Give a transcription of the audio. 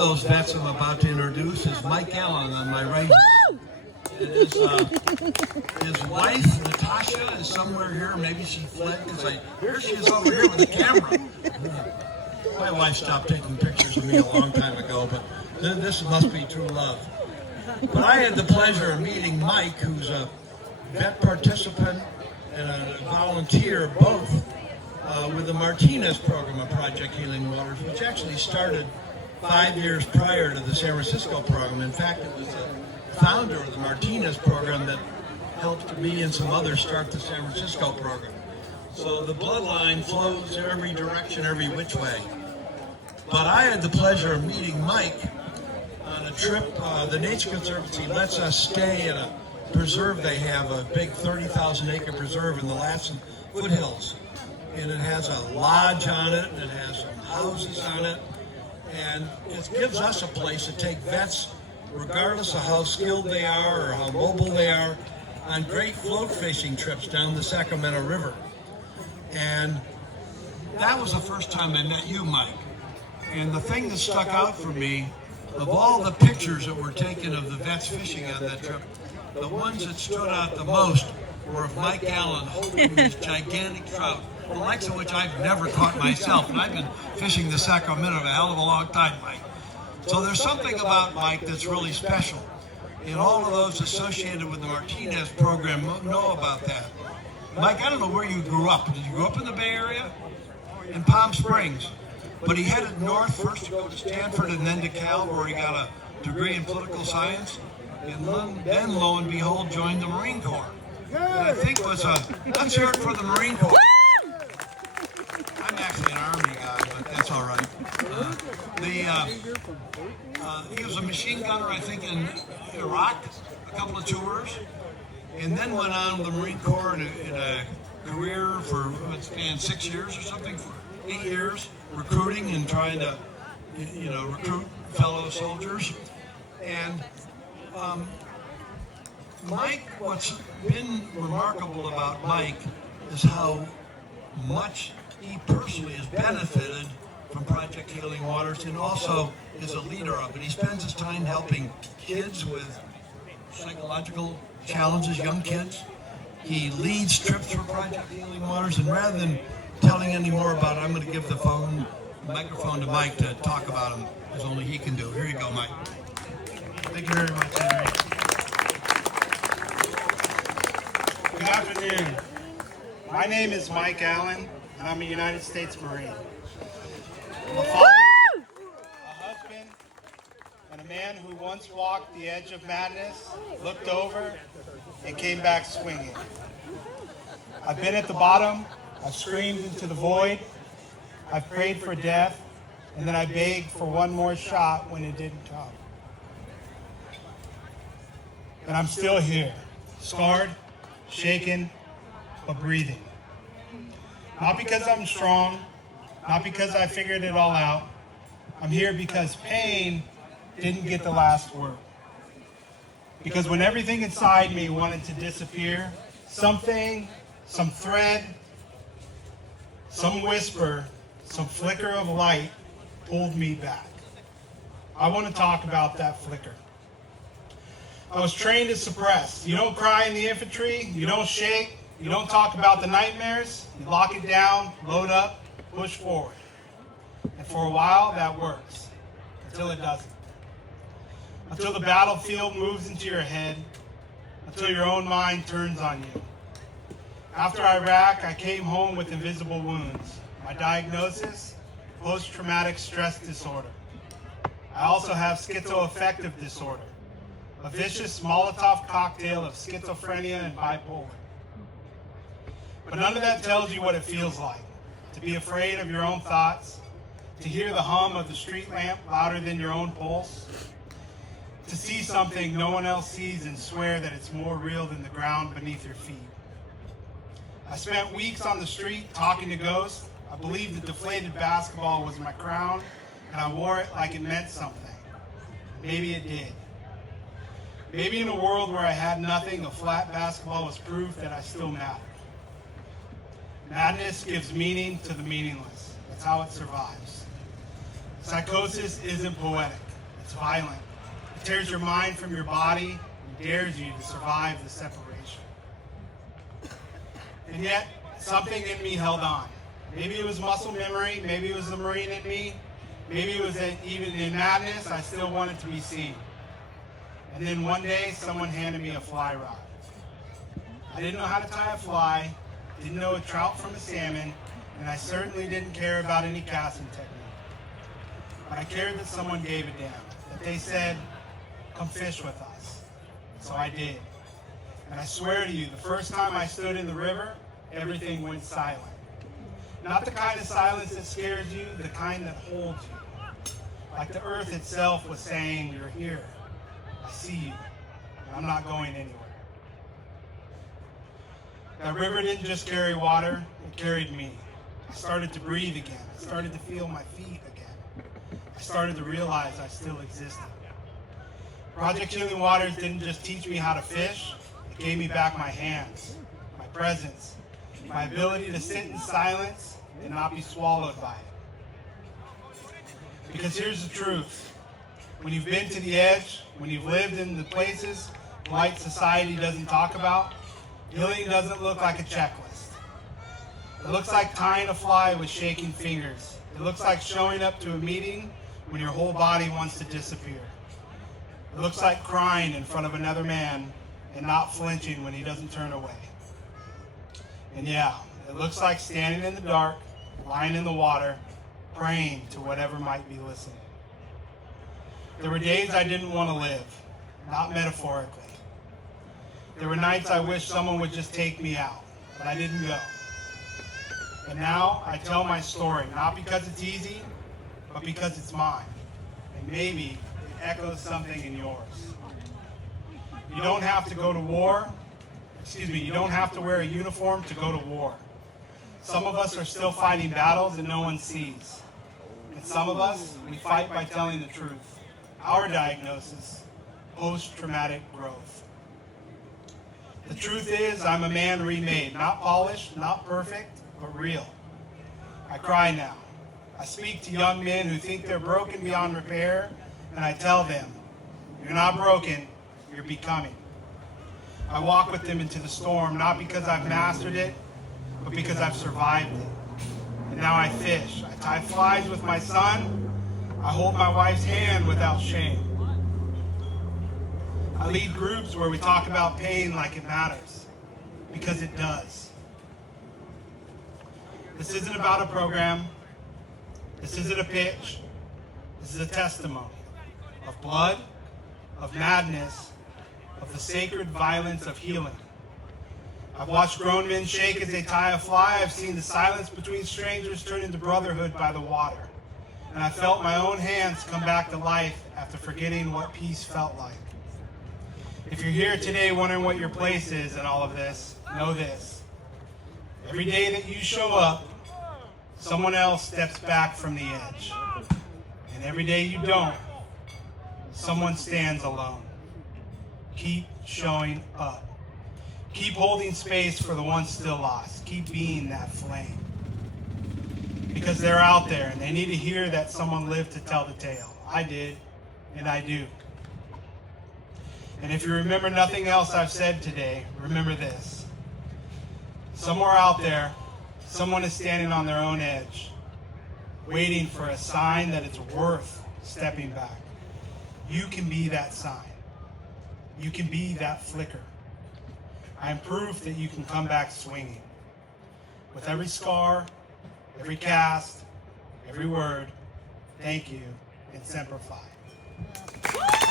Those vets I'm about to introduce is Mike Allen on my right. His wife, Natasha, is somewhere here. Maybe she fled because here she is over here with the camera. My wife stopped taking pictures of me a long time ago, but this must be true love. But I had the pleasure of meeting Mike, who's a vet participant and a volunteer, both with the Martinez program of Project Healing Waters, which actually started 5 years prior to the San Francisco program. In fact, it was the founder of the Martinez program that helped me and some others start the San Francisco program. So the bloodline flows in every direction, every which way. But I had the pleasure of meeting Mike on a trip. The Nature Conservancy lets us stay at a preserve they have, a big 30,000 acre preserve in the Lassen foothills. And it has a lodge on it, and it has some houses on it. And it gives us a place to take vets, regardless of how skilled they are or how mobile they are, on great float fishing trips down the Sacramento River. And that was the first time I met you, Mike. And the thing that stuck out for me, of all the pictures that were taken of the vets fishing on that trip, the ones that stood out the most were of Mike Allen holding these gigantic trout, the likes of which I've never caught myself. And I've been fishing the Sacramento a hell of a long time, Mike. So there's something about Mike that's really special. And all of those associated with the Martinez program know about that. Mike, I don't know where you grew up. Did you grow up in the Bay Area? In Palm Springs. But he headed north first to go to Stanford and then to Cal, where he got a degree in political science. And then, lo and behold, joined the Marine Corps. And I think was let's hear it for the Marine Corps. I'm actually an Army guy, but that's all right. He was a machine gunner, I think, in Iraq, a couple of tours, and then went on with the Marine Corps in a career for, what spanned 6 years or something, for 8 years, recruiting and trying to, recruit fellow soldiers. And Mike, what's been remarkable about Mike is how much he personally has benefited from Project Healing Waters, and also is a leader of it. He spends his time helping kids with psychological challenges, young kids. He leads trips for Project Healing Waters, and rather than telling any more about it, I'm going to give the microphone to Mike to talk about him, as only he can do. Here you go, Mike. Thank you very much, Henry. Good afternoon. My name is Mike Allen, and I'm a United States Marine. I'm a father, a husband, and a man who once walked the edge of madness, looked over, and came back swinging. I've been at the bottom, I've screamed into the void, I've prayed for death, and then I begged for one more shot when it didn't come. And I'm still here, scarred, shaken, but breathing. Not because I'm strong, not because I figured it all out. I'm here because pain didn't get the last word. Because when everything inside me wanted to disappear, something, some thread, some whisper, some flicker of light pulled me back. I want to talk about that flicker. I was trained to suppress. You don't cry in the infantry, you don't shake, you don't talk about the nightmares, you lock it down, load up, push forward. And for a while, that works, until it doesn't. Until the battlefield moves into your head, until your own mind turns on you. After Iraq, I came home with invisible wounds. My diagnosis, post-traumatic stress disorder. I also have schizoaffective disorder, a vicious Molotov cocktail of schizophrenia and bipolar. But none of that tells you what it feels like, to be afraid of your own thoughts, to hear the hum of the street lamp louder than your own pulse, to see something no one else sees and swear that it's more real than the ground beneath your feet. I spent weeks on the street talking to ghosts. I believed the deflated basketball was my crown, and I wore it like it meant something. Maybe it did. Maybe in a world where I had nothing, a flat basketball was proof that I still mattered. Madness gives meaning to the meaningless. That's how it survives. Psychosis isn't poetic. It's violent. It tears your mind from your body and dares you to survive the separation. And yet, something in me held on. Maybe it was muscle memory, maybe it was the Marine in me, maybe it was that even in madness, I still wanted to be seen. And then one day, someone handed me a fly rod. I didn't know how to tie a fly, didn't know a trout from a salmon, and I certainly didn't care about any casting technique. But I cared that someone gave a damn, that they said, come fish with us. So I did. And I swear to you, the first time I stood in the river, everything went silent. Not the kind of silence that scares you, the kind that holds you. Like the earth itself was saying, you're here. I see you. And I'm not going anywhere. That river didn't just carry water, it carried me. I started to breathe again. I started to feel my feet again. I started to realize I still existed. Project Healing Waters didn't just teach me how to fish, it gave me back my hands, my presence, my ability to sit in silence and not be swallowed by it. Because here's the truth. When you've been to the edge, when you've lived in the places light society doesn't talk about, healing doesn't look like a checklist. It looks like tying a fly with shaking fingers. It looks like showing up to a meeting when your whole body wants to disappear. It looks like crying in front of another man and not flinching when he doesn't turn away. And yeah, it looks like standing in the dark, lying in the water, praying to whatever might be listening. There were days I didn't want to live, not metaphorically. There were nights I wished someone would just take me out, but I didn't go. And now I tell my story, not because it's easy, but because it's mine. And maybe it echoes something in yours. You don't have to go to war. You don't have to wear a uniform to go to war. Some of us are still fighting battles that no one sees. And some of us, we fight by telling the truth. Our diagnosis, post-traumatic growth. The truth is, I'm a man remade, not polished, not perfect, but real. I cry now. I speak to young men who think they're broken beyond repair, and I tell them, you're not broken, you're becoming. I walk with them into the storm, not because I've mastered it, but because I've survived it. And now I fish. I tie flies with my son. I hold my wife's hand without shame. I lead groups where we talk about pain like it matters, because it does. This isn't about a program. This isn't a pitch. This is a testimony of blood, of madness, of the sacred violence of healing. I've watched grown men shake as they tie a fly. I've seen the silence between strangers turn into brotherhood by the water. And I felt my own hands come back to life after forgetting what peace felt like. If you're here today wondering what your place is in all of this, know this. Every day that you show up, someone else steps back from the edge. And every day you don't, someone stands alone. Keep showing up. Keep holding space for the ones still lost. Keep being that flame. Because they're out there and they need to hear that someone lived to tell the tale. I did, and I do. And if you remember nothing else I've said today, remember this. Somewhere out there, someone is standing on their own edge, waiting for a sign that it's worth stepping back. You can be that sign. You can be that flicker. I am proof that you can come back swinging. With every scar, every cast, every word, thank you, and Semper Fi.